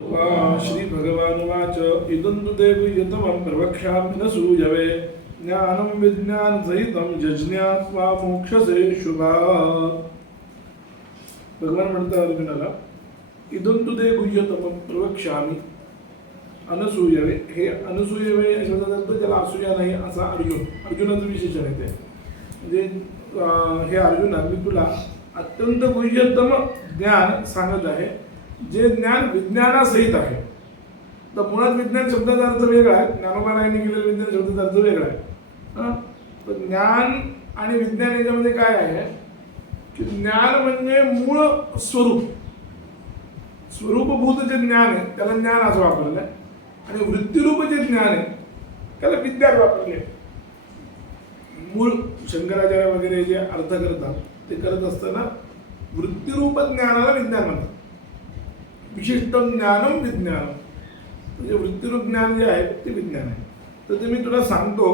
श्री भगवानुवाच इदं तु ते गुह्यतमं प्रवक्ष्यामि न सूयवे ज्ञानं विज्ञानसहितं यज्ञात्वा मोक्षसे शुभात्. भगवान म्हणतात अर्जुनाला, इदं तु ते गुह्यतमं प्रवक्ष्यामि अनसूयवे. हे अनसूयवे या शब्दाचा अर्थ ज्याला असूया नाही असा अर्जुनाचं विशेषण आहे ते. म्हणजे हे अर्जुना, मी तुला अत्यंत गुह्यतम ज्ञान सांगत आहे, जे ज्ञान विज्ञानासहित आहे. तर मुळात विज्ञान शब्दाचा अर्थ वेगळा आहे, ज्ञानोबारायांनी केलेला विज्ञान शब्दाचा अर्थ वेगळा आहे. तर ज्ञान आणि विज्ञान याच्यामध्ये काय आहे की ज्ञान म्हणजे मूळ स्वरूप, स्वरूपभूत जे ज्ञान आहे त्याला ज्ञान असं वापरलं आहे, आणि वृत्तीरूप जे ज्ञान आहे त्याला विज्ञान वापरले. मूळ शंकराचार्य वगैरे जे अर्थ करतात ते करत असताना वृत्तीरूप ज्ञानाला विज्ञान म्हणतात. विशिष्टम ज्ञानम विज्ञानम, म्हणजे वृत्तीरूप ज्ञान जे आहे ते विज्ञान आहे. तर ते मी तुला सांगतो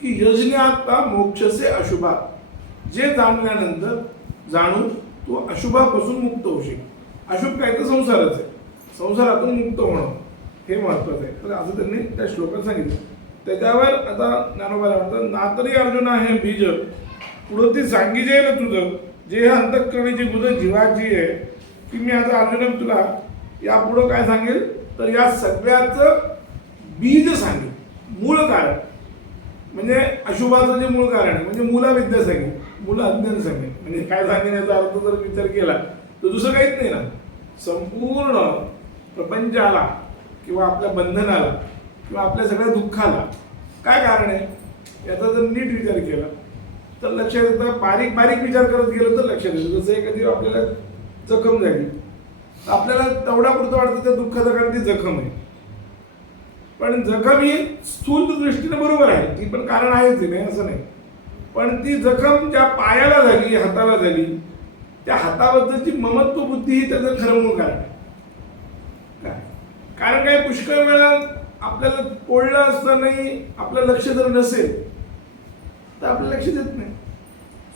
की यज्ञात्वा मोक्षसे अशुभात, जे जाणल्यानंतर जाणून तू अशुभापासून मुक्त होशील. अशुभ काय तर संसारच आहे, संसारातून मुक्त होणं हे महत्वाचं आहे. तर असं त्यांनी त्या श्लोकात सांगितलं. त्याच्यावर आता ज्ञानोबाला म्हणतात, ना तरी अर्जुना हे बीज पुढं ती सांगितलेलं तुझं जे हे अंतःकरणाची बुध जीवाची आहे, की मी आता अर्जुना तुला यापुढं काय सांगेल तर या सगळ्याचं बीज सांगेल, मूळ कारण. म्हणजे अशुभाचं जे मूळ कारण आहे म्हणजे मूला विद्या सांगेल, मूल अज्ञान सांगेल. म्हणजे काय सांगेल याचा अर्थ जर विचार केला तर दुसरं काहीच नाही ना. संपूर्ण प्रपंचाला किंवा आपल्या बंधनाला किंवा आपल्या सगळ्या दुःखाला काय कारण आहे याचा जर नीट विचार केला तर लक्षात येतं. बारीक बारीक विचार करत गेलो तर लक्षात येतं. जसं एखादी आपल्याला जखम झाली, आपल्याला तेवढा पुरतं वाटतं त्या दुःखाचं कारण ती जखम आहे, पण जखम ही स्थूल दृष्टीने बरोबर आहे, ती पण कारण आहेच नाही असं नाही. पण ती जखम ज्या पायाला झाली, हाताला झाली, त्या हाताबद्दलची ममत्व बुद्धी ही त्याचं खरं मूळ कारण आहे. कारण काय, पुष्कळ वेळा आपल्याला पोळलं असतानाही आपलं लक्ष जर नसेल तर आपलं लक्ष देत नाही.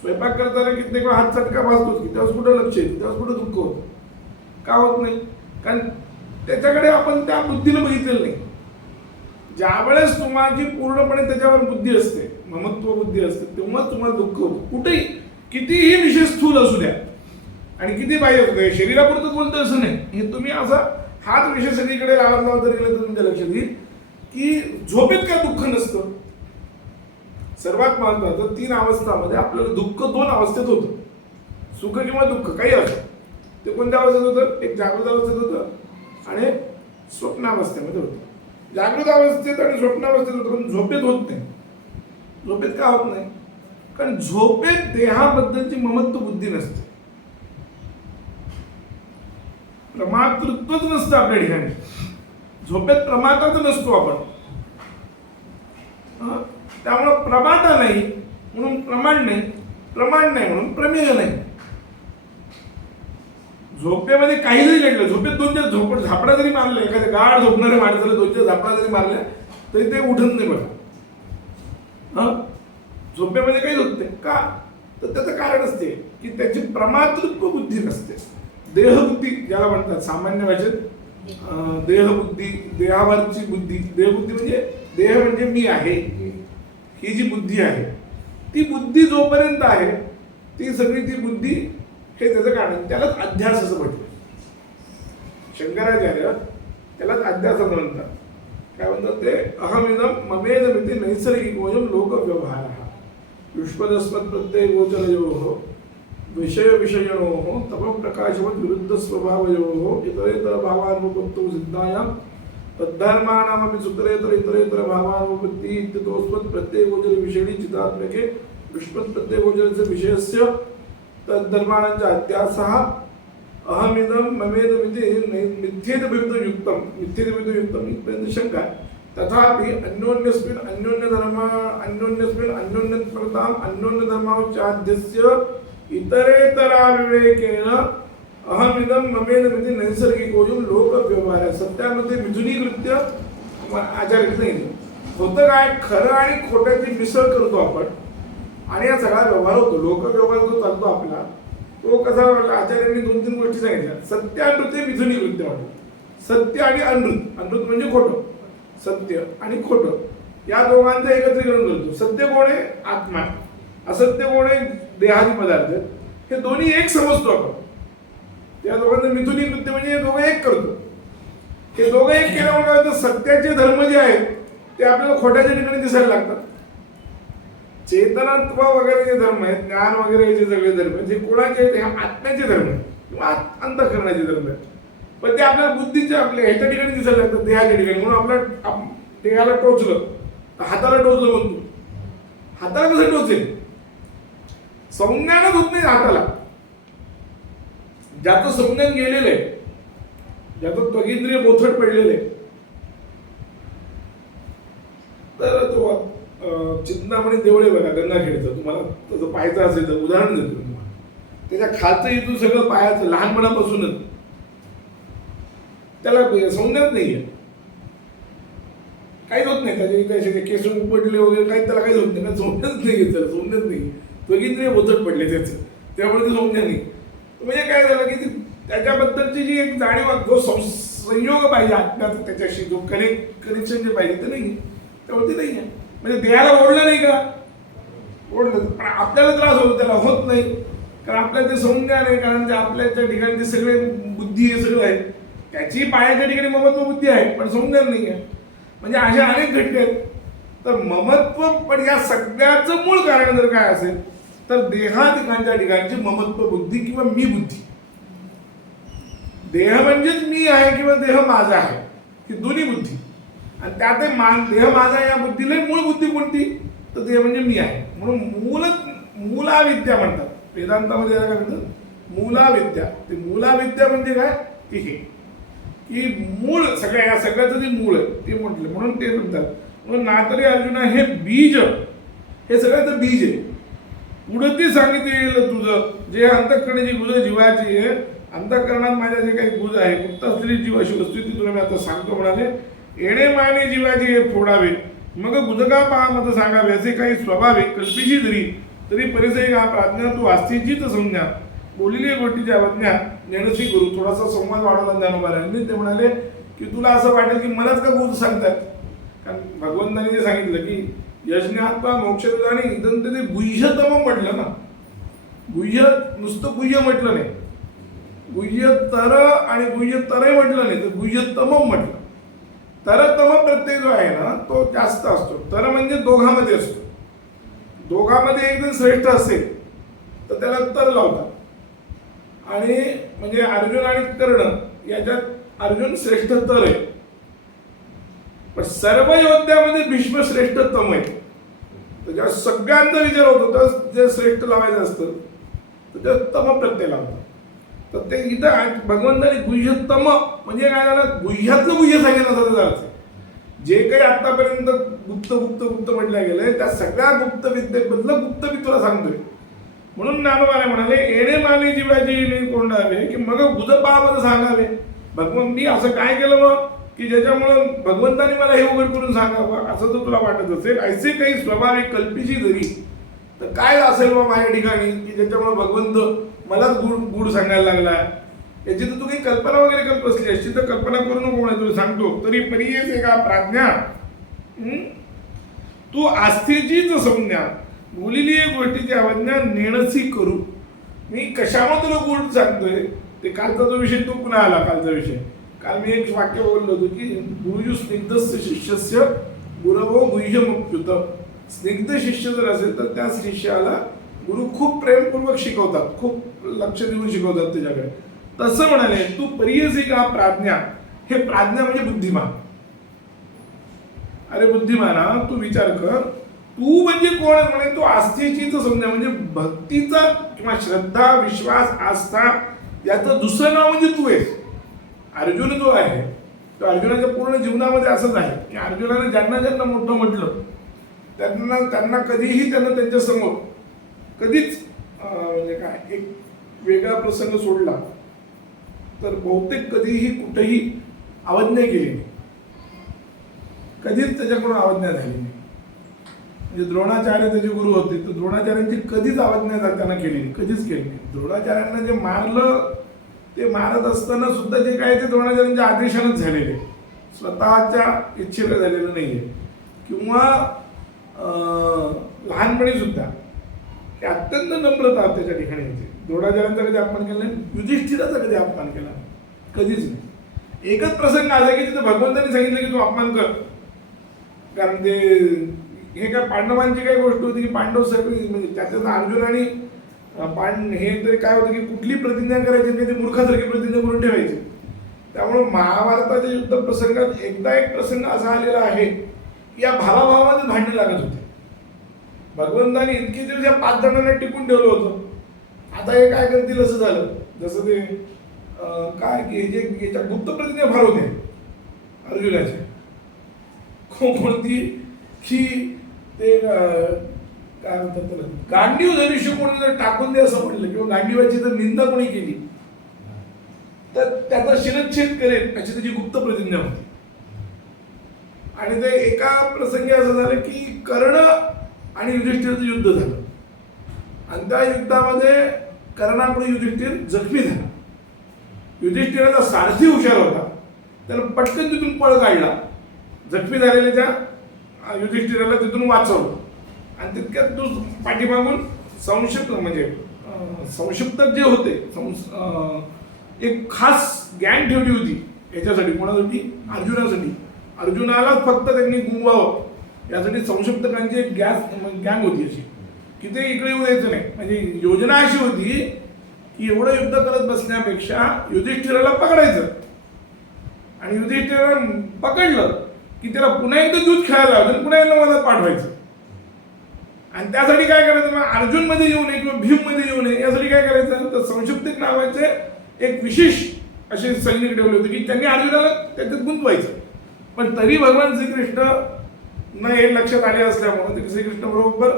स्वयंपाक करताना कित्येक वेळा हात चटका भासतोच की त्यावेळेस कुठं लक्ष येतं, त्यावेळेस कुठं दुःख होतं. का होत नाही? कारण त्याच्याकडे आपण त्या बुद्धीनं बघितलेलं नाही. ज्यावेळेस तुम्हाला पूर्णपणे त्याच्यावर बुद्धी असते, ममत्व बुद्धी असते, तेव्हा तुम्हाला दुःख होतं. कुठेही कितीही विषय स्थूल असू द्या आणि किती बाह्य असू द्या, शरीरापुरतं बोलतं असं नाही. हे तुम्ही असा हाच विषय सगळीकडे लावत लावत जर गेलं तर तुमच्या लक्षात येईल की झोपेत काय दुःख नसतं. सर्वात महत्वाचं 3 अवस्थामध्ये आपल्याला दुःख 2 अवस्थेत होतं, सुख किंवा दुःख काही असतं. ते कोणत्या अवस्थेत होतं? एक जागृत अवस्थेत होतं आणि स्वप्नावस्थेमध्ये होतं. जागृत अवस्थेत आणि स्वप्नावस्थेत होतं, पण झोपेत होत नाही. झोपेत का होत नाही? कारण झोपेत देहाबद्दलची ममत्व बुद्धी नसते, प्रमातृत्वच नसतं आपल्या ठिकाणी. झोपेत प्रमाताच नसतो आपण. त्यामुळं प्रमाता नाही म्हणून प्रमाण नाही, प्रमाण नाही म्हणून प्रमेय नाही. झोपेमध्ये काही जरी घडलं, झोपेत 2-4 झापडा जरी मारले, एखाद्या गाढ झोपणाऱ्या माणसाला 2-4 झापडा जरी मारल्या तरी ते उठत नाही बघा. झोपेमध्ये काही होत नाही. का? तर त्याचं कारण असते की त्याची प्रमातृत्व बुद्धी नसते. देहबुद्धी ज्याला म्हणतात सामान्य भाषेत, देहबुद्धी, देहावरची बुद्धी. देहबुद्धी म्हणजे देह म्हणजे मी आहे, ही जी बुद्धी आहे ती बुद्धी जोपर्यंत आहे ती सगळी ती बुद्धी हे त्याचं कारण. त्यालाच अध्यास असं म्हटलं. शंकराचार्य त्यालाच अध्यास असं म्हणतात. काय म्हणतात ते? अहमिदम ममेदमिति नैसर्गिकोऽयं लोकव्यवहारः युष्मदस्मत् प्रत्यय गोचरयोः विषय विषयणोः तपःप्रकाशवत् विरुद्ध स्वभावयोः इतरेतर भावानुपत्तौ सिद्धायां तद्धर्माणामपि सुतरेतर इतरेतर भावानुपत्तिः इत्यतोऽस्मत् प्रत्यय गोचर विषयी चिदात्मके युष्मत् प्रत्यय गोचरस्य विषयस्य तद्धर्माणांचा अध्यासः अहमिदं ममेदमिति मिथ्येतभिरुद्धयुक्तं. मिथ्येतभिरुद्धयुक्तं इत्यंत शंका. तथापि अन्योन्यस्मिन् अन्योन्यस्पर्धाम् अन्योन्यधर्माच्चाद्यस्य इतरेतराविवेकेन अहमिदं ममेदमिति नैसर्गिकोऽयं लोकव्यवहारः. सत्यामध्ये मिथुनीकृत्य आचार्य नाही होतं. काय खरं आणि खोट्याची मिसळ करतो आपण आणि हा सगळा व्यवहार होतो. लोकव्यवहार जो चालतो आपला तो कसा आचार्यांनी 2-3 गोष्टी सांगितल्या. सत्यानृते मिथुनी कृत्य वाटलं. सत्य आणि अनृत. अनृत म्हणजे खोटं. सत्य आणि खोटं या दोघांचं एकत्रीकरण करतो. सत्य कोण आहे? आत्मा. असत्य कोण आहे? देहादी पदार्थ. हे दोन्ही एक समजतो आपण. त्या दोघांचं मिथुनी कृत्य म्हणजे हे दोघं एक करतो. हे दोघं एक केल्यामुळे काय होतं? सत्याचे धर्म जे आहेत ते आपल्याला खोट्याच्या ठिकाणी दिसायला लागतात. चेतनत्व वगैरे जे धर्म आहेत, ज्ञान वगैरे जे सगळे धर्म आहेत, जे कोणाचे आहेत? हे आत्म्याचे धर्म आहेत किंवा अंतःकरणाचे धर्म आहेत. पण ते आपल्या बुद्धीच्या आपल्या ह्याच्या ठिकाणी दिसायला लागतात, देहाच्या ठिकाणी. म्हणून आपल्या देहाला टोचलं तर हाताला टोचलं म्हणतो. हाताला कसं टोचेल? संज्ञानच होत नाही हाताला. ज्याचं संज्ञान गेलेलं आहे, ज्याचं त्वगिंद्रिय बोथट पडलेलं आहे, तर तो चिंतामणी देवळे बघा गंगाखेडचं, तुम्हाला तसं पाहायचं असेल तर उदाहरण देतो तुम्हाला. त्याच्या खालचं इथून सगळं पायाचं लहानपणापासूनच त्याला संज्ञाच नाहीये, काहीच होत नाही. त्याच्या इथे असे केस उपटले वगैरे काही त्याला काहीच होत नाही, कारण संज्ञाच नाही. त्याला संज्ञाच नाही. त्वगिंद्रिय बोथट पडले त्याचं, त्यामुळे ते संज्ञा नाही. म्हणजे काय झालं की त्याच्याबद्दलची जी एक जाणीव, जो संयोग पाहिजे आत्म्याचा त्याच्याशी, जो कनेक्शन जे पाहिजे ते नाही, त्यामुळे ते नाही आहे. म्हणजे देहाला ओढलं नाही का? ओढलं, पण आपल्याला त्रास होतो, त्याला होत नाही. कारण आपल्याला ते संज्ञा नाही, कारण ते आपल्याच्या ठिकाणी ते सगळे बुद्धी हे सगळं आहे. त्याची पायाच्या ठिकाणी ममत्व बुद्धी आहे, पण संज्ञा नाही आहे. म्हणजे अशा अनेक घटना आहेत. तर ममत्व, पण या सगळ्याचं मूळ कारण जर काय असेल तर देहादिकांच्या ठिकाणची ममत्व बुद्धी किंवा मी बुद्धी. देह म्हणजेच मी आहे किंवा देह माझा आहे, ही दोन्ही बुद्धी. आणि त्यात देह माझा या बुद्धीला मूळ बुद्धी कोणती? तर देह म्हणजे मी आहे. म्हणून मूलाविद्या म्हणतात वेदांतामध्ये. काय म्हणतात? मूलाविद्या. ते मूलाविद्या म्हणजे काय? की हे की मूळ सगळ्या, या सगळ्याचं जे मूळ आहे ते म्हटलं, म्हणून ते म्हणतात. म्हणून नातरी अर्जुना हे बीज, हे सगळ्याचं बीज आहे. पुढं ते सांगितलेलं तुझं जे अंतःकरणाची गुज जीवाची आहे, अंतःकरणात माझ्या जे काही गुज आहे, गुप्त असलेली जीवाची वस्तू ती तुला मी आता सांगतो. म्हणाले येणे माने जीवाची हे फोडावे, मग गुजका पहा मत सांगावे, असे काही स्वभावे कल्पिशी तरी परिसय हा प्राज्ञा तू आस्तीचीच संज्ञा, बोललेली गोष्टीची अवज्ञा नेणसी करू. थोडासा संवाद वाढवला ज्ञानोबारांनी. ते म्हणाले की तुला असं वाटेल की मलाच का गुज सांगतात, कारण भगवंतांनी जे सांगितलं की यज्ञात्मा मोक्षदानी इथं ते गुह्यतम म्हटलं ना. गुह्य नुसतं गुह्य म्हटलं नाही, गुह्यतर आणि गुह्यतरे म्हटलं नाही, तर गुह्यतम म्हटलं. तरतम प्रत्यय जो आहे ना तो जास्त असतो. तर म्हणजे दोघांमध्ये असतो. दोघांमध्ये एक जण श्रेष्ठ असेल तर त्याला तर लावतात. आणि म्हणजे अर्जुन आणि कर्ण याच्यात अर्जुन श्रेष्ठ तर आहे, पण सर्व योद्ध्यामध्ये भीष्म श्रेष्ठतम आहे. तर जेव्हा सगळ्यांचा विचार होतो तर जे श्रेष्ठ लावायचं असतं तर ते तम प्रत्यय लावतात. तर ते इथं भगवंताने गुह्यतम म्हणजे काय झालं? गुह्यातलं गुह्य सांगितलं असं अर्थ. जे काही आतापर्यंत गुप्त गुप्त गुप्त म्हटलं गेलंय त्या सगळ्या गुप्त विद्येबद्दल गुप्त मी तुला सांगतोय. म्हणून ज्ञानोबाने म्हणाले येणे माले जीवाची कोंडावे की मग गुजपामध्ये सांगावे. भगवंत मी असं काय केलं मग की ज्याच्यामुळं भगवंताने मला हे उघड करून सांगावं असं जर तुला वाटत असेल, ऐसे काही स्वाभाविक कल्पिची जरी, तर काय असेल मग माझ्या ठिकाणी की ज्याच्यामुळे भगवंत मलाच गुढ सांगायला लागला. याची तर तू काही कल्पना वगैरे करत बसली असती तर कल्पना करू नको म्हणून तुला सांगतो. तरी परियेस एका प्राज्ञा तू आस्थेचीच संज्ञा, बोलिली गोष्टीची अवज्ञा नेणसी करू. मी कशामध्ये तुला गुढ सांगतोय ते कालचा जो विषय तो पुन्हा आला. कालचा विषय काल मी एक वाक्य बोललो होतो की गुरुजू स्निग्धस्य शिष्यस्य गुरवो गुह्यमुप्युत. स्निग्ध शिष्य जर असेल तर त्या शिष्याला गुरु खूप प्रेमपूर्वक शिकवतात, खूप लक्ष देऊन शिकवतात त्याच्याकडे. तसं म्हणाले तू परियसी का प्राज्ञा. हे प्राज्ञा म्हणजे बुद्धिमान. अरे बुद्धिमाना तू विचार कर, तू म्हणजे कोण म्हणे? तू आस्थेचीच समजा, म्हणजे भक्तीचा किंवा श्रद्धा विश्वास आस्था याचं दुसरं नाव म्हणजे तू आहेस. अर्जुन जो आहे तो अर्जुनाच्या पूर्ण जीवनामध्ये असंच आहे की अर्जुनाने ज्यांना ज्यांना मोठं म्हटलं त्यांना कधीही त्यांच्या समोर कधीच म्हणजे काय एक वेगळा प्रसंग सोडला तर बहुतेक कधीही कुठेही अवज्ञा केली नाही. कधीच त्याच्याकडून अवज्ञा झाली नाही. म्हणजे द्रोणाचार्य त्याचे गुरु होते तर द्रोणाचार्यांची कधीच अवज्ञा त्यांना केली नाही, कधीच केली नाही. द्रोणाचार्यांना जे मारलं ते मारत असताना सुद्धा जे काय ते द्रोणाचार्यांच्या आदेशानंच झालेले, स्वतःच्या इच्छेने झालेलं नाहीये. किंवा लहानपणी सुद्धा की अत्यंत नम्रता त्याच्या ठिकाणी होती. द्रोणाचार्यांचा कधी अपमान केला नाही, युधिष्ठिराचा कधी अपमान केला नाही, कधीच नाही. एकच प्रसंग असा की तिथे भगवंतांनी सांगितलं की तू अपमान कर, कारण ते हे काय पांडवांची काही गोष्ट होती की पांडव सगळी म्हणजे त्याच्यात अर्जुन आणि हे तरी काय होतं की कुठली प्रतिज्ञा करायची नाही, ते मूर्खासारखी प्रतिज्ञा करून ठेवायची. त्यामुळे महाभारताच्या युद्ध प्रसंगात एकदा एक प्रसंग असा आलेला आहे की या भावाभावामध्ये भांडण लागत होते. भगवंताने इतके दिवस या 5 जणांना टिकून ठेवलं होतं, आता हे काय करतील असं झालं. जसं ते काय की हे जे याच्या गुप्त प्रतिज्ञा फार होते अर्जुनाच्या, कोणती की ते काय म्हणतात त्याला, गांडीव धनुष्य कोणी जर टाकून दे असं म्हणलं किंवा गांडीवाची जर निंदा कोणी केली तर त्याचा शिरच्छेद करेल अशी त्याची गुप्त प्रतिज्ञा होती. आणि ते एका प्रसंगी असं झालं की कर्ण आणि युधिष्ठिरचं युद्ध झालं आणि त्या युद्धामध्ये कर्णाकडे युधिष्ठिर जखमी झाला. युधिष्ठिराचा सारथी हुशार होता, त्याला पटकन तिथून पळ काढला, जखमी झालेल्या त्या युधिष्ठिराला तिथून वाचवलं आणि तितक्यात तो पाठीमागून संक्षिप्तक जे होते एक खास गँग ठेवली होती याच्यासाठी, कोणासाठी, अर्जुनासाठी. अर्जुनालाच फक्त त्यांनी गुंगवावं यासाठी संक्षिप्तकांची एक गँग होती अशी की ते इकडे येऊ द्यायचं नाही. म्हणजे योजना अशी होती की एवढं युद्ध करत बसण्यापेक्षा युधिष्ठिराला पकडायचं आणि युधिष्ठिराला पकडलं की त्याला पुन्हा एकदा दूध खेळायला लावायचं, पुन्हा एकदा मदत पाठवायचं. आणि त्यासाठी काय करायचं, मग अर्जुन मध्ये येऊ नये किंवा भीम मध्ये येऊ नये यासाठी काय करायचं, तर संक्षिप्तिक नावाचे एक विशेष असे सैनिक ठेवले होते की त्यांनी अर्जुनाला त्याच्यात गुंतवायचं. पण तरी भगवान श्रीकृष्ण न हे लक्षात आले असल्यामुळे ते श्रीकृष्ण बरोबर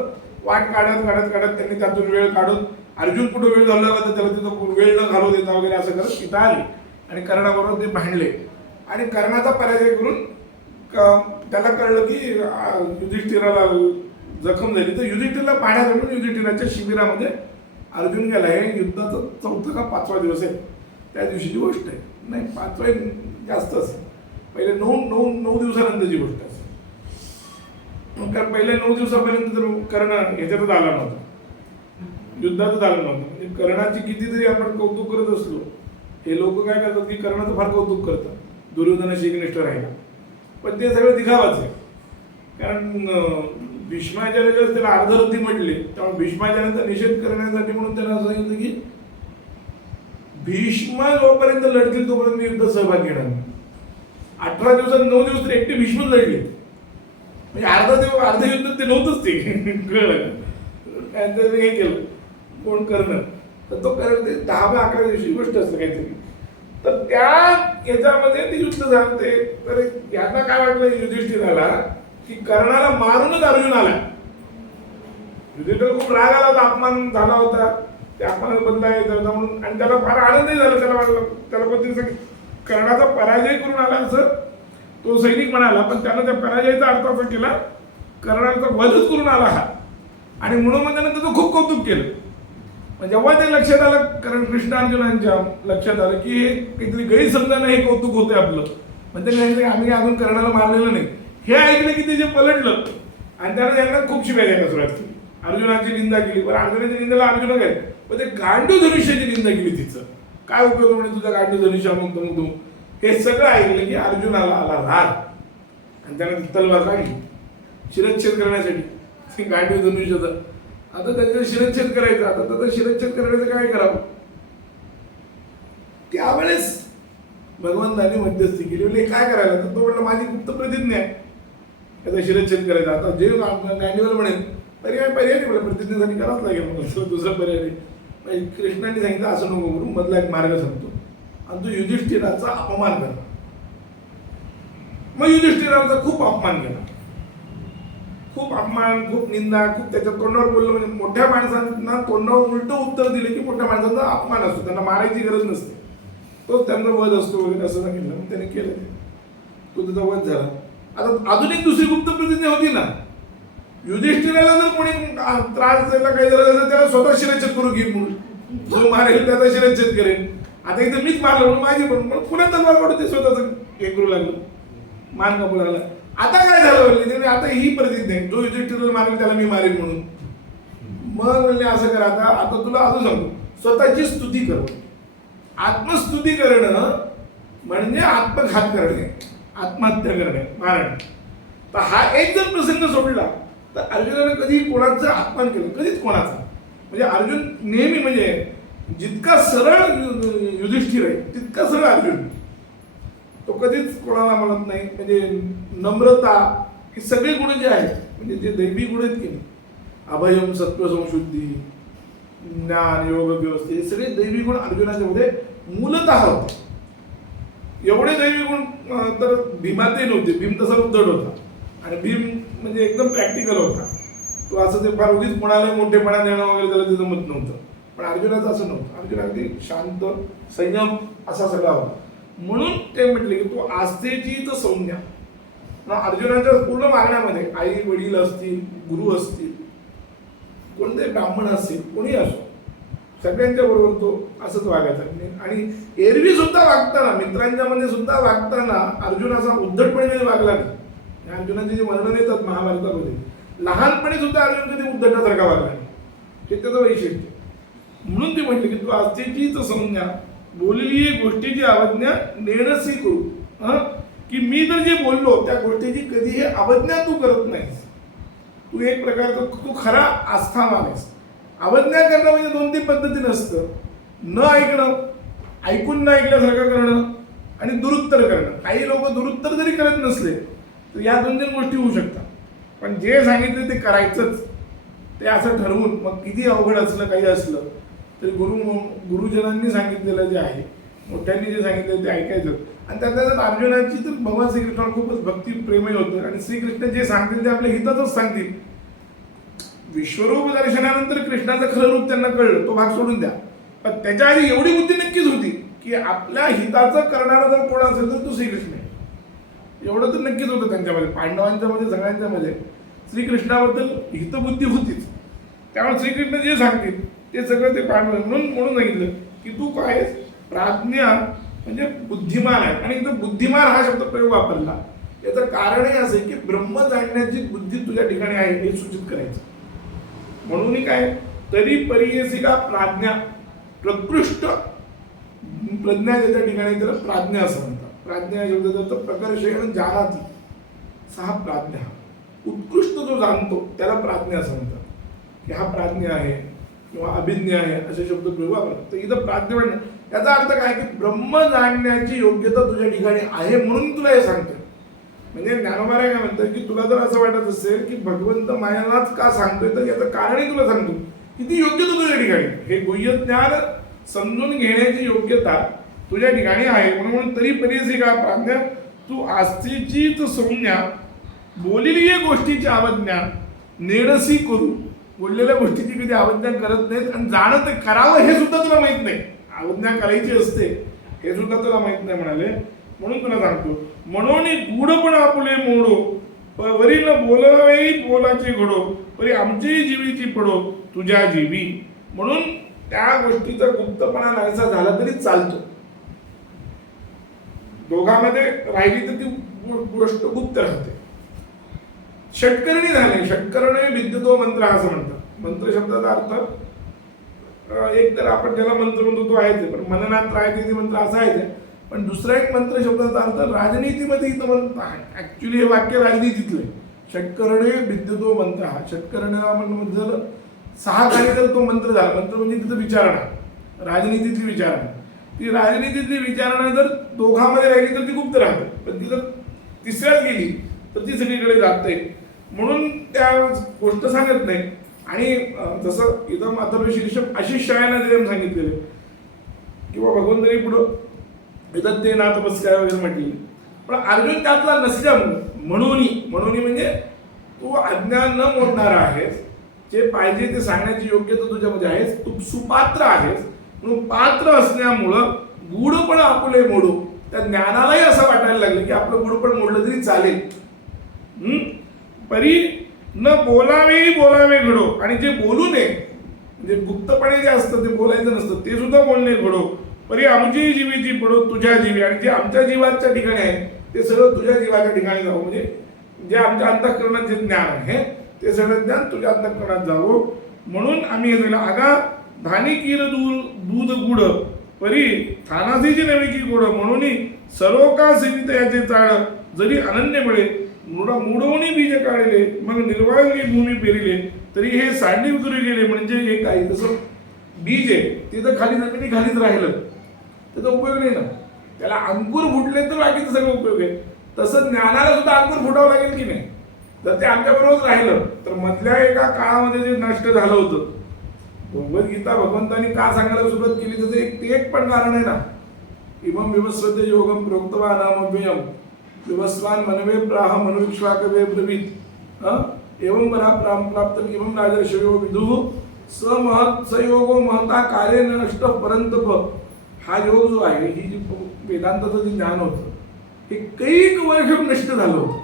वाट काढत काढत काढत त्यांनी त्यातून वेळ काढून अर्जुन कुठं वेळ घालवला तर त्याला तिथं वेळ न घालवू देता वगैरे असं करत तिथं आले आणि कर्णाबरोबर ते भांडले आणि कर्णाचा पराजय करून त्याला कळलं की युधिष्ठिराला जखम झाली. तर युधिष्ठिरला पाहण्यासाठी युधिष्ठिराच्या शिबिरामध्ये अर्जुन गेला. हे युद्धाचा 4था का 5वा दिवस आहे, त्या दिवशीची गोष्ट आहे. नाही 5वा जास्त असेल, पहिले 9 दिवसानंतरची गोष्ट असेल. कारण पहिले 9 दिवसापर्यंत तर कर्ण ह्याच्यातच आला नव्हता, युद्धातच आला नव्हता. म्हणजे कर्णाची कितीतरी आपण कौतुक करत असलो, हे लोक काय करतात की कर्णाचं फार कौतुक करतात, दुर्योधनाशी एकनिष्ठ राहिला, पण ते सगळं दिखावाच आहे. कारण भीष्माचार्य त्याला अर्धरथी म्हटले, त्यामुळे भीष्माचार्यांचा निषेध करण्यासाठी म्हणून त्यांना असं सांगितलं की भीष्म जोपर्यंत लढतील तोपर्यंत युद्ध सहभाग घेणार नाही. 18 दिवसात 9 दिवस तर एकटे भीष्मच लढले, म्हणजे अर्ध युद्ध ते नव्हतंच ते कळलं. हे केलं कोण करणं, तर तो करणं ते 10-11 दिवशी गोष्ट असतं काहीतरी. तर त्या याच्यामध्ये ते युद्ध झालं. ते तर यांना काय वाटलं युधिष्ठिराला की कर्णाला मारूनच अर्जुन आला. युधिष्ठिर खूप राग आला होता, अपमान झाला होता, ते अपमानाला बदला येत होता म्हणून, आणि त्याला फार आनंदही झाला. त्याला वाटलं त्याला पण कर्णाचा पराजय करून आला असं तो सैनिक म्हणाला, पण त्यानं त्या पराजयाचा अर्थ असा केला कर्णाचा वधच करून आला हा, आणि म्हणून मग त्यानं त्याचं खूप कौतुक केलं. जेव्हा ते लक्षात आलं, कारण कृष्ण अर्जुनांच्या लक्षात आलं की हे काहीतरी गैरसमजानं हे कौतुक होतंय आपलं, म्हणजे त्यांनी आम्ही अजून कर्णाला मारलेलं नाही, हे ऐकलं की ते जे पलटलं आणि त्यानं त्यांना खूप शिव्या द्यायला सुरुवात केली. अर्जुनाची निंदा केली, पण अर्जुनाची निंदाला अर्जुन काय, पण ते गांडू धनुष्याची निंदा केली. तिचं काय उपयोग म्हणजे तुझा गांडू धनुष्य मग हे सगळं ऐकलं की अर्जुनाला आला राग आणि त्यानं तलवार काढली शिरच्छेद करण्यासाठी गांडू धनुष्याचा. आता त्याचा शिरच्छेद करायचा, आता त्याचा शिरच्छेद करण्याचं काय करावं. त्यावेळेस भगवंतांनी मध्यस्थी केली. म्हणजे काय करायला, तर तो म्हटलं माझी गुप्त प्रतिज्ञा आहे त्याचा शिरच्छेद करायचा. आता जे गांडीवर म्हणेल पर्याय नाही, मला प्रतिज्ञेसाठी करावंच लागेल. मग दुसरा पर्याय नाही. कृष्णाने सांगितलं असं नको करू, मधला एक मार्ग सांगतो आणि तो युधिष्ठिराचा अपमान करला. मग युधिष्ठिराचा खूप अपमान केला, खूप अपमान, खूप निंदा, खूप त्याच्या तोंडावर बोललं. म्हणजे मोठ्या माणसांना तोंडावर उलट उत्तर दिले की मोठ्या माणसांचा अपमान असतो, त्यांना मारायची गरज नसते, तोच त्यांचा वध असतो वगैरे असं सांगितलं. मग त्याने केलं, तो त्याचा वध झाला. आता अजून एक दुसरी गुप्त प्रतिज्ञा होती ना, युधिष्ठिराला जर कोणी त्रास द्यायला काही झालं तर त्याला स्वतः शिरच्छेद करू घेईन म्हणून, जो मारेल त्याचा शिरच्छेद करेन. आता इथं मीच मारलं म्हणून माझी पण पुन्हा तलवार काढून ते स्वतःच हे करू लागलो, मान कापू लागला. आता काय झालं म्हणले, आता ही परिस्थिती नाही, जो युधिष्ठिराला मारेल त्याला मी मारेल म्हणून. मग म्हणले असं कर, आता तुला अजून सांगतो, स्वतःची स्तुती कर. आत्मस्तुती करणं म्हणजे आत्मघात करणे, आत्महत्या करणे, मारण. तर हा एक जर प्रसंग सोडला तर अर्जुनाने कधी कोणाचं अपमान केलं, कधीच कोणाचा. म्हणजे अर्जुन नेहमी, म्हणजे जितका सरळ युधिष्ठिर आहे तितका सरळ अर्जुन. तो कधीच कोणाला म्हणत नाही. म्हणजे नम्रता, हे सगळे गुण जे आहेत, म्हणजे जे दैवी गुण आहेत की नाही, अभयम, सत्व, संशुद्धी, ज्ञान, योग, व्यवस्था, हे सगळे दैवी गुण अर्जुनाच्या मध्ये मूलतः होते. एवढे दैवी गुण तर भीमातही नव्हते. भीम तसा उद्धट होता आणि भीम म्हणजे एकदम प्रॅक्टिकल होता. तो असं ते फार उगीच कोणाला मोठेपणा देणं वगैरे त्याला ते जमत नव्हतं. पण अर्जुनाचं असं नव्हतं. अर्जुन अगदी शांत, संयम असा सगळा होता. म्हणून ते म्हटले की तू आस्थेची तर संज्ञा. अर्जुनाच्या पूर्ण वागण्यामध्ये आई वडील असतील, गुरु असतील, कोणते ब्राह्मण असतील, कोणी असो, सगळ्यांच्या बरोबर तो असंच वागायचा. आणि एरवी सुद्धा वागताना, मित्रांच्या मध्ये सुद्धा वागताना अर्जुन असा उद्धटपणे वागला नाही. अर्जुनाचे जे वर्णन येतात महाभारतामध्ये, लहानपणी सुद्धा अर्जुन कधी उद्धटासारखा वागला नाही. ते त्याचं वैशिष्ट्य. म्हणून ती म्हटली की तू आस्थेचीच संज्ञा, बोलली गोष्टीची अवज्ञा नेणसी करू. की मी जर जे बोललो त्या गोष्टीची कधी हे अवज्ञा तू करत नाहीस. तू एक प्रकारचा तू खरा आस्थावान आहेस. अवज्ञा करणं म्हणजे 2-3 पद्धती नसतं. न ऐकणं, ऐकून न ऐकल्यासारखं करणं आणि दुरुत्तर करणं. काही लोक दुरुत्तर जरी करत नसले तर या 2-3 गोष्टी होऊ शकतात. पण जे सांगितले ते करायचंच, ते असं ठरवून, मग किती अवघड असलं काही असलं तरी गुरुजनांनी सांगितलेलं जे आहे, मोठ्यांनी जे सांगितलं ते ऐकायचं. आणि त्यातल्या अर्जुनाची तर भगवान श्रीकृष्णावर खूपच भक्ती प्रेमही होतं. आणि श्रीकृष्ण जे सांगतील ते आपल्या हितातच सांगतील. विश्वरूप दर्शनानंतर कृष्णाचं खरं रूप त्यांना कळलं, तो भाग सोडून द्या. पण त्याच्या आधी एवढी बुद्धी नक्कीच होती की आपल्या हिताचं करणारा जर कोण असेल तर तो श्रीकृष्ण आहे. एवढं तर नक्कीच होतं त्यांच्यामध्ये, पांडवांच्या मध्ये, सगळ्यांच्या मध्ये श्रीकृष्णाबद्दल हितबुद्धी होतीच. त्यामुळे श्रीकृष्ण जे सांगतील ते सगळं ते पांडव म्हणून सांगितलं की तू काय आहेस, प्राज्ञा म्हणजे बुद्धिमान आहे. आणि इथं बुद्धिमान हा शब्द प्रयोग वापरला, याचं कारणही असं की ब्रह्म जाणण्याची बुद्धी तुझ्या ठिकाणी आहे हे सूचित करायचं. म्हणून काय, तरी परियसी का प्राज्ञा, प्रकृष्ट प्रज्ञा ज्याच्या ठिकाणी त्याला प्राज्ञा असं म्हणतात. प्राज्ञा शब्द प्रकर्षण जानाती, सहा प्राज्ञा, उत्कृष्ट जो जाणतो त्याला प्राज्ञा असं म्हणतात. की हा प्राज्ञा आहे किंवा अभिज्ञ आहे असे शब्द प्रयोग वापरतात. तर इथं प्राज्ञा म्हणजे याचा अर्थ काय की ब्रह्म जाणण्याची योग्यता तुझ्या ठिकाणी आहे म्हणून तुला हे सांगतो. म्हणजे ज्ञानोबा काय म्हणतात की तुला जर असं वाटत असेल की भगवंत मायालाच का सांगतोय तर याचं कारणही तुला सांगतो की ती योग्यता तुझ्या ठिकाणी, हे गुह्य ज्ञान समजून घेण्याची योग्यता तुझ्या ठिकाणी आहे. म्हणून तरी परियसी का प्राज्ञा, तू आस्थेचीच संज्ञा, बोललेली गोष्टीची अवज्ञा नेणसी करू. बोललेल्या गोष्टीची कधी अवज्ञा करत नाहीत आणि जाणत करावं हे सुद्धा तुला माहित नाही. अवज्ञा करायची असते हे सुद्धा तुला माहित नाही म्हणाले. म्हणून तुला सांगतो, म्हणून गूढपण आपुले मोडो, वरील बोलावे बोलाचे घडो, परी आमची जीवीची पडो तुझ्या जीवी. म्हणून त्या गोष्टीचा गुप्तपणा नाहीसा झाला तरी चालतो. दोघांमध्ये राहिली तर ती गोष्ट गुप्त राहते. षटकर्णी झाले, षटकर्णे विद्युतो मंत्र असं म्हणतात. मंत्र शब्दाचा अर्थ एक तर आपण ज्याला मंत्र म्हणतो तो आहे ते, पण मननात राहते मंत्र असा आहे ते. पण दुसरा एक मंत्र शब्दाचा अर्थ राजनीतीमध्ये इथं मंत्र आहे. ऍक्च्युली हे वाक्य राजनीतीतलं आहे. षटकर्णे विद्युतो मंत्र, हा षटकर्णे म्हणजे जर 6 कार्य तर तो मंत्र झाला. मंत्र म्हणजे तिथं विचारणा, राजनीतीतली विचारणा. ती राजनीतीतली विचारणा जर दोघांमध्ये राहिली तर ती गुप्त राहते, पण ती जर तिसऱ्यात गेली तर ती सगळीकडे जाते. म्हणून त्या गोष्ट सांगत नाही. आणि जसं इथं अथर्व शीर्षक अशी शाळेला जरी सांगितलेलं किंवा भगवंतरी पुढं इथं ते ना तपस्या वगैरे म्हटली, पण अर्जुन त्यातला नसल्यामुळे म्हणून म्हणजे तू अज्ञान न मोडणारा आहेस, जे पाहिजे ते सांगण्याची योग्यता तुझ्यामध्ये आहेस, तू सुपात्र आहेस. म्हणून पात्र असल्यामुळं गूढपण आपुले मोडू. त्या ज्ञानालाही असं वाटायला लागलं की आपलं गूढपण मोडलं तरी चालेल. परी न बोलावे घडो, आणि जे बोलू नये म्हणजे गुप्तपणे जे असतं ते बोलायचं नसतं ते सुद्धा बोलणे घडो परी आमची जीवीची पडो तुझ्या जीवी, आणि जे आमच्या जीवाच्या ठिकाणी आहे ते सगळं तुझ्या जीवाच्या ठिकाणी जावं. म्हणजे जे आमच्या अंतःकरणात जे ज्ञान आहे ते सगळं ज्ञान तुझ्या अंतःकरणात जावं. म्हणून आम्ही हे झालं आगा धानी कीर दूध गुड परी थानासीची नवी की गोड, म्हणून सर्व का सेवित याचे चाळ जरी अनन्य मिळे मुडवणी बीज काढले मग निर्वाळली भूमी पेरिले तरी हे सांडी उतरू गेले. म्हणजे हे काय, जसं बीज आहे ते तर खाली जमिनी खालीच राहिलं त्याचा उपयोग नाही ना, त्याला अंकुर फुटले तर बाकीचा सगळं उपयोग आहे. तसं ज्ञानाला सुद्धा अंकुर फुटावं लागेल की नाही. जर ते आमच्याबरोबरच राहिलं तर मधल्या एका काळामध्ये जे नष्ट झालं होतं, भगवद्गीता भगवंतांनी का सांगायला सुरुवात केली त्याचं ते एक पण कारण आहे ना. इमं विवस्वते योगम प्रोक्तवा नामव्ययम विवस्वान मनवे प्राह मनुविश्वाकवे ब्रवीत एवं मरा प्राप्त इमं राजर्षयो विदुः स महत् स योगो महता कार्य नष्ट परंतप. हा योग जो आहे, ही जी वेदांताचं जे ज्ञान होतं हे कैक वर्ष नष्ट झालं होतं,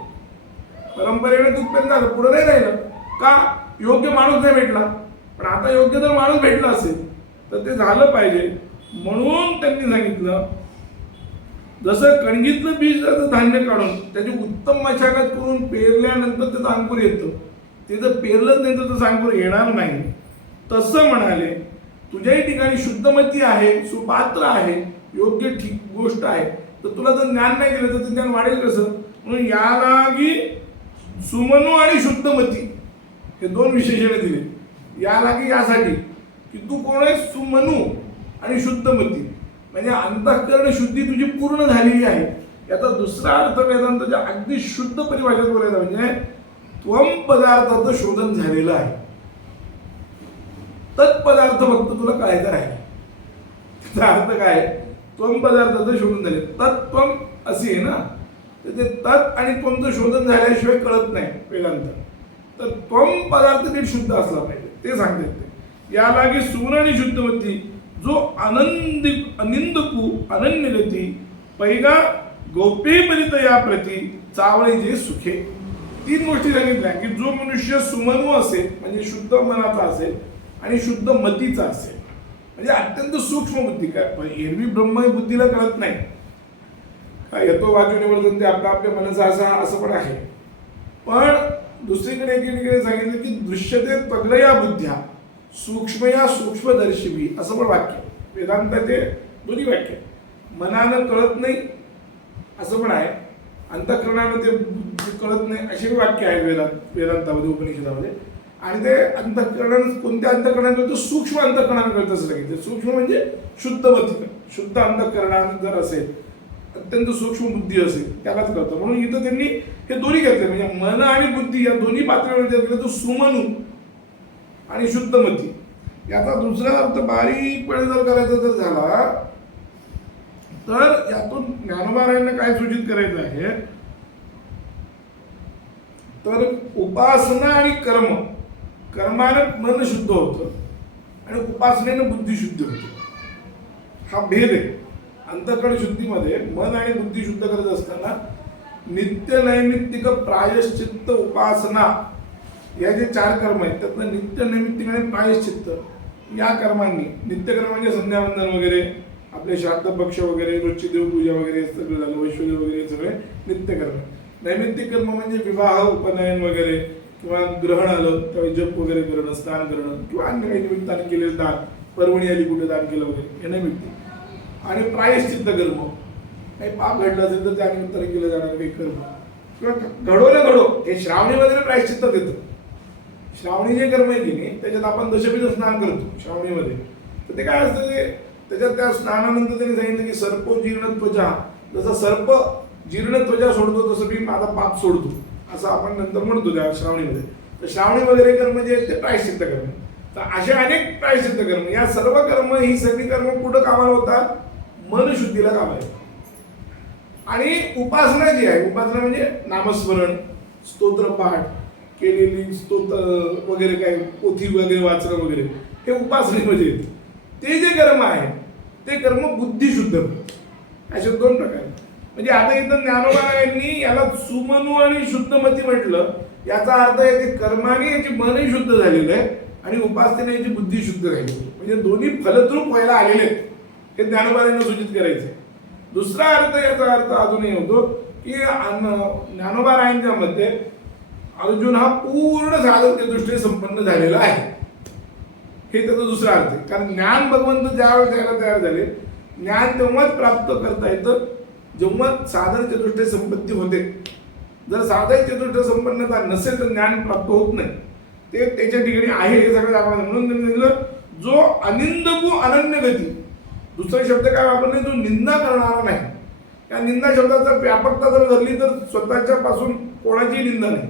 परंपरेने उत्पन्न झालं, पुढे नाही राहिलं का, योग्य माणूस नाही भेटला. पण आता योग्य जर माणूस भेटला असेल तर ते झालं पाहिजे. म्हणून त्यांनी सांगितलं जसं कणगीतलं बीज धान्य काढून त्याची उत्तम मशागत करून पेरल्यानंतर त्याचं अंकुर येतं, ते जर पेरलंच नाही तर त्याचं अंकुर येणार नाही. तसं म्हणाले तुझ्याही ठिकाणी शुद्धमती आहे, सुपात्र आहे, योग्य ठीक गोष्ट आहे, तर तुला जर ज्ञान नाही दिलं तर ते ज्ञान वाढेल कसं. म्हणून यालागी सुमनू आणि शुद्धमती हे दोन विशेषणे दिले. यालागी यासाठी की तू कोण आहे, सुमनू आणि शुद्धमती, म्हणजे अंतःकरण शुद्धी तुझी पूर्ण झालेली आहे. याचा दुसरा अर्थ वेदांताच्या अगदी शुद्ध परिभाषेत बोलायचा म्हणजे त्वम पदार्थाचं शोधन झालेलं आहे, तत्पदार्थ फक्त तुला कळायचं राहील. त्याचा अर्थ काय, त्वम पदार्थाचं शोधन झाले, तत्त्वम असे आहे ना, तर ते तत् आणि त्वमचं शोधन झाल्याशिवाय कळत नाही वेदांत. तर त्वम पदार्थ नीट शुद्ध असला पाहिजे ते सांगतात ते. यालागी सुमन आणि शुद्धमती जो अनिंदकू अनन्यगती पैगा गोपेपरित या प्रती चावळे जे सुखे. तीन गोष्टी सांगितल्या की जो मनुष्य सुमनू असेल म्हणजे शुद्ध मनाचा असेल आणि शुद्ध मतीचा असेल, म्हणजे अत्यंत सूक्ष्म बुद्धी. काय एरवी ब्रह्म बुद्धीला कळत नाही, काय येतो वाचून निवर्तन ते आपल्या आपल्या मनाचा असं पण आहे. पण दुसरीकडे एकीकडे सांगितलं की दृश्यते तग्रया बुद्ध्या सूक्ष्मया सूक्ष्मदर्शिवी असं पण वाक्य वेदांताचे दोन्ही वाक्य. मनानं कळत नाही असं पण आहे, अंतःकरणानं ते कळत नाही अशी वाक्य आहेत वेदांतामध्ये उपनिषदामध्ये. आणि ते अंतःकरणानं कोणत्या अंतःकरणानं कळतं, सूक्ष्म अंतःकरणानं कळतं असं सांगितलं. सूक्ष्म म्हणजे शुद्ध मती, शुद्ध अंतःकरणानं जर असेल, अत्यंत सूक्ष्म बुद्धी असेल त्यालाच कळतं. म्हणून इथं त्यांनी हे दोन्ही घेतले, म्हणजे मन आणि बुद्धी या दोन्ही पातळीवर विचार केला तर सुमनू आणि शुद्धमती. याचा दुसरा अर्थ बारीकपणे जर करायचा जर झाला तर यातून ज्ञानोबारायांना काय सूचित करायचं आहे, तर उपासना आणि कर्म, कर्मानं मन शुद्ध होतं आणि उपासनेनं बुद्धी शुद्ध होते. हा भेद आहे. अंतःकरण शुद्धीमध्ये मन आणि बुद्धी शुद्ध करत असताना नित्य नैमित्तिक प्रायश्चित्त उपासना या जे चार कर्म आहेत त्यातलं नित्य नैमित्तिक आणि प्रायश्चित्त या कर्मांनी, नित्यकर्म म्हणजे संध्यावंदन वगैरे, आपले श्राद्ध पक्ष वगैरे, रोजची देवपूजा वगैरे सगळं झालं, वैश्वदेव वगैरे सगळे नित्यकर्म. नैमित्तिक कर्म म्हणजे विवाह उपनयन वगैरे किंवा ग्रहण आलं त्यावेळी जप वगैरे करणं, स्नान करणं किंवा अन्य काही निमित्ताने केलेलं दान, पर्वणी आली कुठे दान केलं वगैरे हे नैमित्तिक. आणि प्रायश्चित्त कर्म, काही पाप घडलं असेल तर त्यानिमित्ताने केलं जाणारं काही कर्म किंवा घडो न घडो हे श्रावणी वगैरे प्रायश्चित्त देतं. श्रावणी जे कर्म आहे की नाही त्याच्यात आपण दशमीचं स्नान करतो श्रावणीमध्ये, तर ते काय असतं ते त्याच्यात त्या स्नानानंतर त्यांनी सांगितलं की सर्पो जीर्ण त्वचा, जसं सर्प जीर्ण त्वचा सोडतो तसं मी माझा पाप सोडतो असं आपण नंतर म्हणतो त्या श्रावणीमध्ये. तर श्रावणी वगैरे कर्म जे आहेत ते प्रायश्चित्त कर्म. तर असे अनेक प्रायश्चित्त कर्म, या सर्व कर्म ही सगळी कर्म कुठं कामाला होतात, मन शुद्धीला कामाला. आणि उपासना जी आहे, उपासना म्हणजे नामस्मरण, स्तोत्रपाठ केलेली, स्तोत्र वगैरे काय पोथी वगैरे वाचणं वगैरे हे उपासनेमध्ये येतं. ते जे कर्म आहे ते कर्म बुद्धी शुद्ध करतं. असे दोन प्रकार. म्हणजे आता इथं ज्ञानोबा यांनी याला सुमनू आणि शुद्धमती म्हटलं, याचा अर्थ याची कर्माने याची मनही शुद्ध झालेलं आहे आणि उपासनेने याची बुद्धी शुद्ध झालेली आहे. म्हणजे दोन्ही फलद्रूप व्हायला आलेले आहेत. हे ज्ञानोबांना सूचित करायचं. दुसरा अर्थ, याचा अर्थ अजूनही होतो की ज्ञानोबा रायांच्या मध्ये अर्जुन हा पूर्ण साधन चतुष्टय संपन्न झालेला आहे, हे त्याचा दुसरा अर्थ आहे. कारण ज्ञान भगवंत ज्यावेळेस द्यायला तयार झाले, ज्ञान तेव्हाच प्राप्त करता येतं जेव्हा साधन चतुष्टय संपत्ती होते. जर साधन चतुष्टय संपन्नता नसेल तर ज्ञान प्राप्त होत नाही. ते त्याच्या ठिकाणी आहे हे सगळं दाखवलं. म्हणून त्यांनी सांगितलं जो अनिंदकू अनन्य गती, दुसरा शब्द काय वापरले, जो निंदा करणारा नाही. या निंदा शब्दाचा व्यापकता जर धरली तर स्वतःच्या पासून कोणाची निंदा नाही,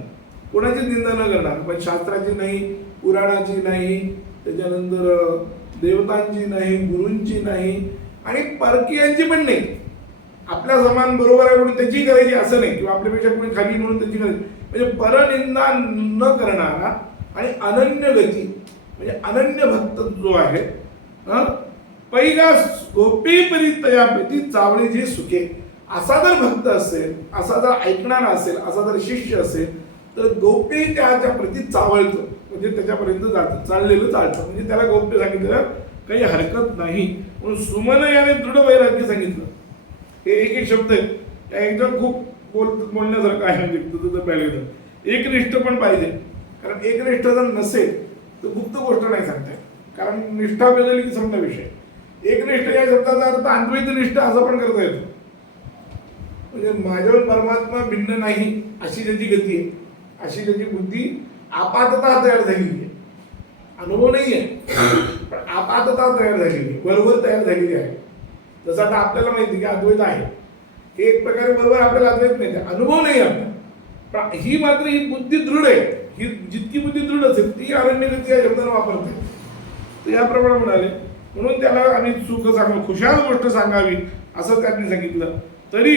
कोणाची निंदा न करणार, पण शास्त्राची नाही, पुराणाची नाही, त्याच्यानंतर देवतांची नाही, गुरूंची नाही आणि परकीयांची पण नाही. आपल्या समान बरोबर आहे म्हणून त्याची करायची असं नाही, किंवा आपल्यापेक्षा कोणी खाली म्हणून त्याची करायची. म्हणजे परनिंदा न करणारा आणि अनन्य गती म्हणजे अनन्य भक्त जो आहे, पैगा गोपी परितयापैती चावळीची सुखे, असा जर भक्त असेल, असा जर ऐकणारा असेल, असा जर शिष्य असेल तर गोपी त्याच्या प्रती चावळतो, म्हणजे त्याच्यापर्यंत जातं, चाललेलं चालतं, म्हणजे त्याला गोप्य सांगितलं काही हरकत नाही. म्हणून सुमन याने दृढ वैराग्य सांगितलं. हे एक एक शब्द आहेत, त्या एकदम खूप बोलण्यासारखं आहे. म्हणजे तुझं पहिलं एकनिष्ठ पण पाहिजे, कारण एकनिष्ठ जर नसेल तर गुप्त गोष्ट नाही सांगता येत. कारण निष्ठा बदलली की समजा विषय. एकनिष्ठ या शब्दाचा अर्थ अद्वैत निष्ठा असं पण करता येतो. म्हणजे माझ्यावर परमात्मा भिन्न नाही अशी त्याची गती आहे, अशी त्याची बुद्धी आपातता तयार झालेली आहे. अनुभव नाही आहे पण आपातता तयार झालेली आहे, बरोबर तयार झालेली आहे. जसं आता आपल्याला माहिती की अद्वैत आहे, हे एक प्रकारे बरोबर आपल्याला अद्वैत माहिती आहे, अनुभव नाही आपला, पण ही मात्र ही बुद्धी दृढ आहे. ही जितकी बुद्धी दृढ असेल ती अरण्यगती या शब्दाने वापरते. तर याप्रमाणे म्हणाले. म्हणून त्याला आम्ही सुख सांगू, खुशाल गोष्ट सांगावी असं त्यांनी सांगितलं. तरी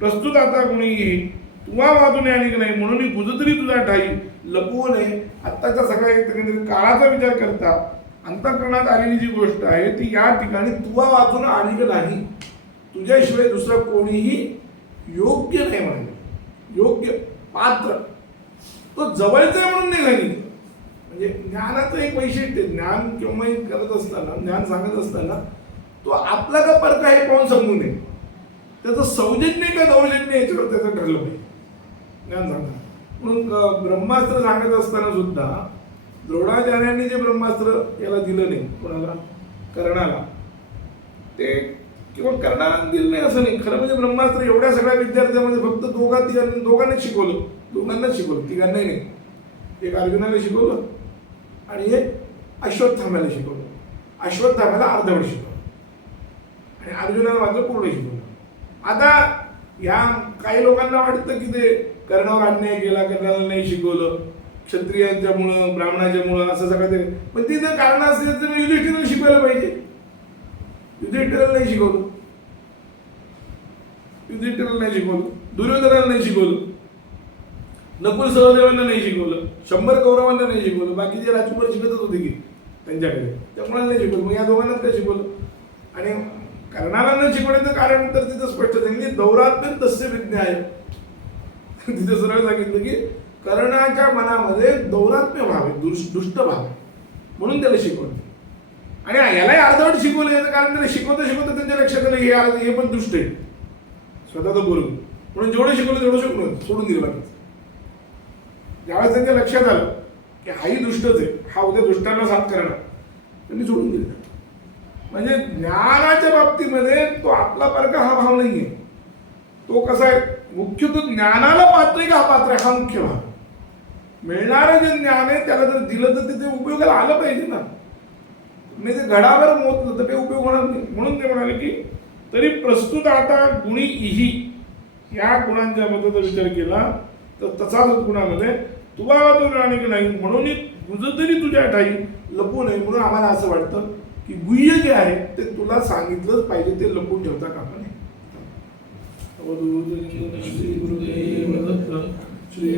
प्रस्तुत आता कोणीही तुवा वाचून आणि नाही म्हणून गुजतरी तुझा ठाई लपवू नये. आत्ताच्या सगळ्या काळाचा विचार करता अंतःकरणात आलेली जी गोष्ट आहे ती या ठिकाणी तुवा वाचून आणि नाही, तुझ्याशिवाय दुसरं कोणीही योग्य नाही म्हणाले. योग्य पात्र तो जवळचा आहे म्हणून नाही सांगितलं. म्हणजे ज्ञानाचं एक वैशिष्ट्य, ज्ञान केव्हाही करत असताना, ज्ञान सांगत असताना तो आपला का परका हे पाहून समजू नये. त्याचं सौजन्य का दौर्जन्य याच्यावर त्याचं ठरलं पाहिजे ज्ञान सांगताना. म्हणून ब्रह्मास्त्र सांगत असताना सुद्धा द्रोणाचार्यांनी जे ब्रह्मास्त्र याला दिलं नाही, कोणाला, कर्णाला, ते किंवा कर्णाला दिलं नाही असं नाही. खरं म्हणजे ब्रह्मास्त्र एवढ्या सगळ्या विद्यार्थ्यांमध्ये फक्त दोघांनाच शिकवलं, तिघांनाही नाही. एक अर्जुनाला शिकवलं आणि एक अश्वत्थाम्याला शिकवलं. अश्वत्थाम्याला अर्धवट शिकवलं आणि अर्जुनाला मात्र पूर्ण शिकवलं. आता या काही लोकांना वाटतं की ते कर्णावर अन्याय केला, कर्णाला नाही शिकवलं, क्षत्रियांच्या मुळे, ब्राह्मणाच्या मुळे असं सगळं ते. पण ती जर कारण असेल तर युधिष्ठिराला शिकवायला पाहिजे. युधिष्ठिराला नाही शिकवलं, दुर्योधनाला नाही शिकवलं, नकुल सहदेवांना नाही शिकवलं, 100 कौरवांना नाही शिकवलं, बाकीचे राजकुमार शिकतच होते की त्यांच्याकडे, त्यामुळे नाही शिकवलं. मग या दोघांनाच काय शिकवलं? आणि कर्णाला न शिकवण्याचं कारण तर तिथं स्पष्ट सांगितलं, दौरात्म्य तस्य विज्ञाय. तिथे सरळ सांगितलं की कर्णाच्या मनामध्ये दौरात्म्य भाव आहे, दुष्ट भाव आहे, म्हणून त्याला शिकवलं. आणि यालाही अर्धवट शिकवलं याचं कारण त्याला शिकवता शिकवता त्यांच्या लक्षात आलं हे पण दुष्ट आहे, स्वतःचं बोलून, म्हणून जेवढं शिकवलं तेवढं शिकवलं, सोडून दिलं बाकी. ज्यावेळेस त्यांच्या लक्षात आलं की हाही दुष्टच आहे, हा उद्या दुष्टांना साथ करणार, त्यांनी सोडून दिलं. म्हणजे ज्ञानाच्या बाबतीमध्ये तो आपला परका हा भाव नाहीये. तो कसा आहे, मुख्य तो ज्ञानाला पात्र आहे का हा पात्र आहे, हा मुख्य भाव. मिळणारं जे ज्ञान आहे त्याला जर दिलं तर ते उपयोगाला आलं पाहिजे ना. म्हणजे ते घडाभर मोजलं तर ते उपयोग होणार नाही. म्हणून ते म्हणाले की तरी प्रस्तुत आता गुणी इही या गुणांच्या बद्दल विचार केला तर तसाच गुणामध्ये तुला तो आणि नाही म्हणून गुजतरी तुझ्या ठाई लपू नये. म्हणून आम्हाला असं वाटतं की गुह्य जे आहे ते तुला सांगितलंच पाहिजे, ते लपून ठेवता कामा नये. श्री